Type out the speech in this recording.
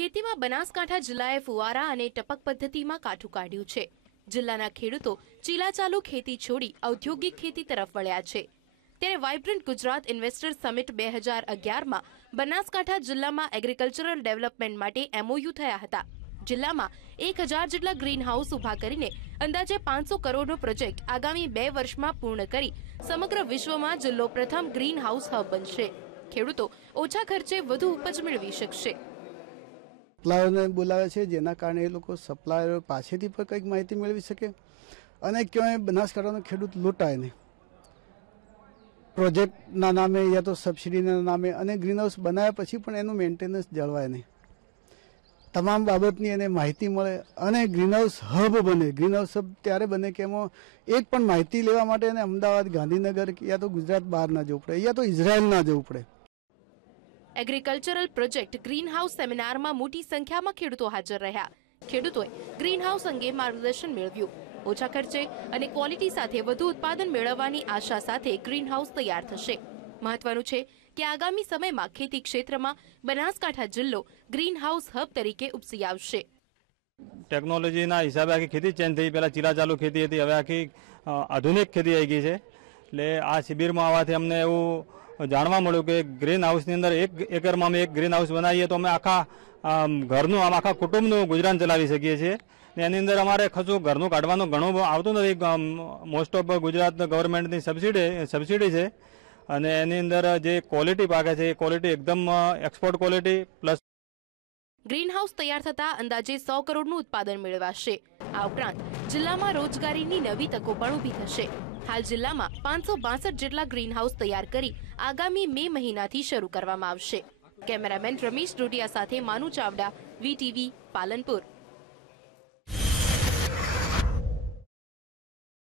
ખેતીમાં બનાસકાંઠા જિલ્લાએ ફુવારા અને ટપક પદ્ધતિમાં કાઠું કાઢ્યું છે. જિલ્લાના ખેડૂતો ચીલાચાલુ ખેતી છોડી ઔદ્યોગિક ખેતી તરફ વળ્યા છે. ત્યારે વાઇબ્રન્ટ ગુજરાત ઇન્વેસ્ટર સમિટ બે હજાર અગિયારમાં બનાસકાંઠા જિલ્લામાં એગ્રીકલ્ચરલ ડેવલપમેન્ટ માટે એમઓયુ થયા હતા. જિલ્લામાં એક હજાર જેટલા ગ્રીન હાઉસ ઊભા કરીને અંદાજે પાંચસો કરોડનો પ્રોજેક્ટ આગામી બે વર્ષમાં પૂર્ણ કરી સમગ્ર વિશ્વમાં જિલ્લો પ્રથમ ગ્રીન હાઉસ હબ બનશે. ખેડૂતો ઓછા ખર્ચે વધુ ઉપજ મેળવી શકશે. સપ્લાયરોને બોલાવે છે, જેના કારણે એ લોકો સપ્લાયરો પાસેથી પણ કંઈક માહિતી મેળવી શકે અને ક્યાંય બનાસકાંઠાનો ખેડૂત લૂંટાય નહીં. પ્રોજેક્ટના નામે યા તો સબસિડીના નામે અને ગ્રીન હાઉસ બનાવ્યા પછી પણ એનું મેન્ટેનન્સ જળવાય નહીં. તમામ બાબતની એને માહિતી મળે અને ગ્રીન હાઉસ હબ બને. ગ્રીન હાઉસ હબ ત્યારે બને કે એમાં એક પણ માહિતી લેવા માટે એને અમદાવાદ, ગાંધીનગર યા તો ગુજરાત બહાર ના જવું પડે, યા તો ઇઝરાયલ ના જવું પડે. એગ્રીકલ્ચરલ પ્રોજેક્ટ ગ્રીન હાઉસ સેમિનારમાં મોટી સંખ્યામાં ખેડૂતો હાજર રહ્યા. ખેડૂતોએ ગ્રીન હાઉસ અંગે માર્ગદર્શન મેળવ્યું. ઓછા ખર્ચે અને ક્વોલિટી સાથે વધુ ઉત્પાદન મેળવવાની આશા સાથે ગ્રીન હાઉસ તૈયાર થશે. મહત્વનું છે કે આગામી સમયમાં ખેતી ક્ષેત્રમાં બનાસકાંઠા જિલ્લો ગ્રીન હાઉસ હબ તરીકે ઉપસી આવશે. ટેકનોલોજીના હિસાબે આખી ખેતી ચેન્જ થઈ પહેલાં ચીલા ચાલુ ખેતી હતી. હવે આખી આધુનિક ખેતી આવી ગઈ છે. એટલે આ શિબિરમાં આવવાથી અમને એવું જાણવા મળ્યું કે ગ્રીન હાઉસની અંદર એક એકરમાં અમે એક ગ્રીન હાઉસ બનાવીએ તો અમે આખા ઘરનું, આમ આખા કુટુંબનું ગુજરાન ચલાવી શકીએ છીએ. ને એની અંદર અમારે ખર્ચું ઘરનું કાઢવાનું ઘણું આવતું નથી. મોસ્ટ ઓફ ગુજરાત ગવર્મેન્ટની સબસિડી સબસિડી છે. અને એની અંદર જે ક્વોલિટી પાકે છે, એ ક્વોલિટી એકદમ export quality plus greenhouse તૈયાર થતા અંદાજે સો કરોડનું ઉત્પાદન મેળવાશે. આ ઉપરાંત જિલ્લામાં રોજગારીની નવી તકો પણ ઊભી થશે. હાલ જિલ્લામાં પાંચસો બાસઠ જેટલા ગ્રીન હાઉસ તૈયાર કરી આગામી મે મહિનાથી શરૂ કરવામાં આવશે. કેમેરામેન રમેશ ડોડિયા સાથે માનુ ચાવડા, વીટીવી, પાલનપુર.